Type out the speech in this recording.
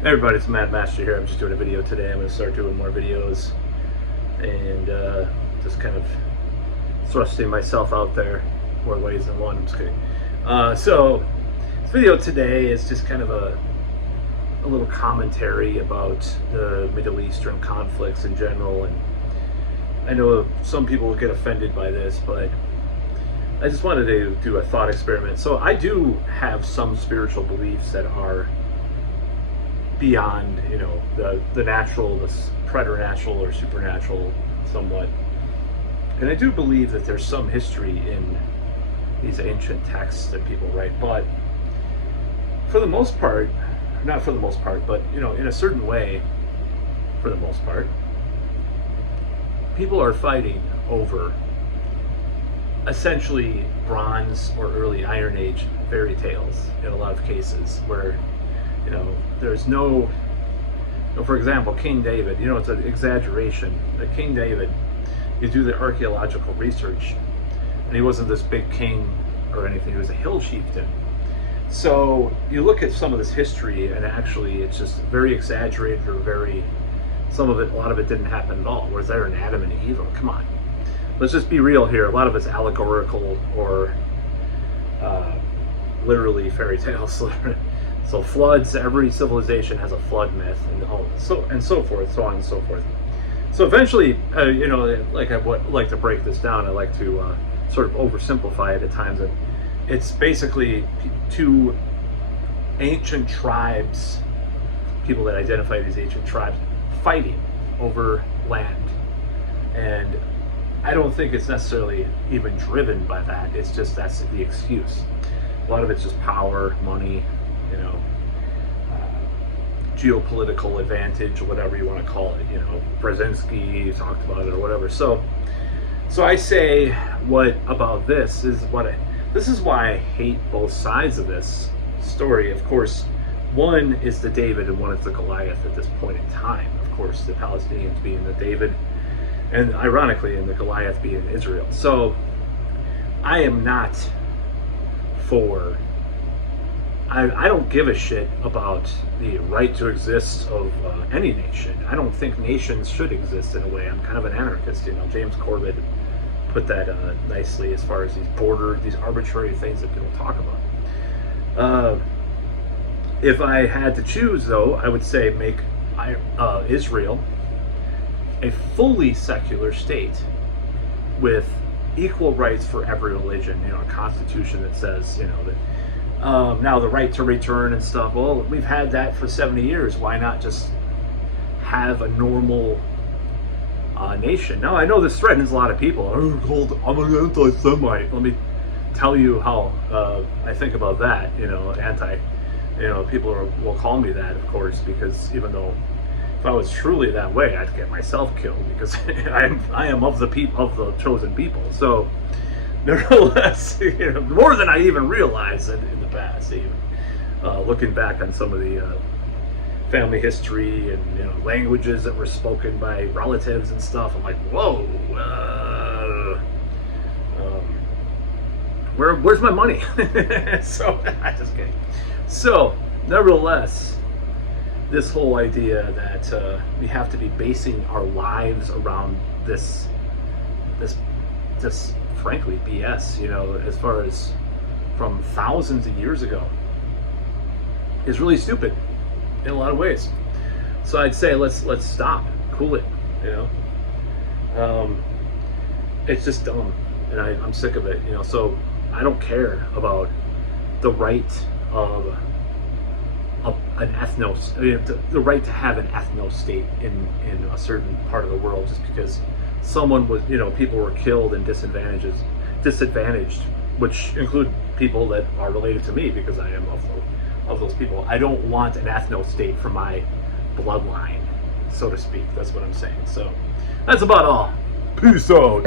Hey everybody, it's Mad Mattster here. I'm just doing a video today. I'm going to start doing more videos and just kind of thrusting myself out there more ways than one. I'm just kidding. So this video today is just kind of a little commentary about the Middle Eastern conflicts in general. And I know some people will get offended by this, but I just wanted to do a thought experiment. So I do have some spiritual beliefs that are beyond, the natural, the preternatural or supernatural somewhat. And I do believe that there's some history in these ancient texts that people write, but for the most part, not for the most part, but in a certain way, for the most part, people are fighting over essentially Bronze or early Iron Age fairy tales in a lot of cases where there's no, for example, King David, it's an exaggeration. That King David, you do the archaeological research, and he wasn't this big king or anything, he was a hill chieftain. So you look at some of this history, and actually it's just very exaggerated, or a lot of it didn't happen at all. Was there an Adam and Eve? Oh, come on. Let's just be real here. A lot of it's allegorical or literally fairy tales. So floods, every civilization has a flood myth, and so on and so forth. So eventually, like I would like to break this down, I like to sort of oversimplify it at times. And it's basically two ancient tribes, people that identify these ancient tribes, fighting over land. And I don't think it's necessarily even driven by that. It's just that's the excuse. A lot of it's just power, money, geopolitical advantage, or whatever you want to call it. Brzezinski talked about it or whatever. So I say, what about this is this is why I hate both sides of this story. Of course, one is the David and one is the Goliath at this point in time. Of course, the Palestinians being the David, and ironically, and the Goliath being Israel. So I am not for. I don't give a shit about the right to exist of any nation. I don't think nations should exist in a way. I'm kind of an anarchist. James Corbett put that nicely as far as these arbitrary things that people talk about. If I had to choose, though, I would say make Israel a fully secular state with equal rights for every religion. A constitution that says, that. Now the right to return and stuff, well, we've had that for 70 years. Why not just have a normal nation? Now, I know this threatens a lot of people. I'm an anti-Semite. Let me tell you how I think about that. People will call me that, of course, because even though if I was truly that way, I'd get myself killed, because I am of the chosen people. So nevertheless, more than I even realized in the past, even looking back on some of the family history and languages that were spoken by relatives and stuff, I'm like, whoa, where's my money? So I just kidding. So nevertheless, this whole idea that we have to be basing our lives around this frankly BS, as far as from thousands of years ago, is really stupid in a lot of ways. So I'd say let's stop, cool it. It's just dumb, and I'm sick of it. So I don't care about the right of an the right to have an ethnostate in a certain part of the world, just because someone was, people were killed and disadvantaged, which include people that are related to me, because I am of those people. I don't want an ethnostate for my bloodline, so to speak. That's what I'm saying. So that's about all. Peace out.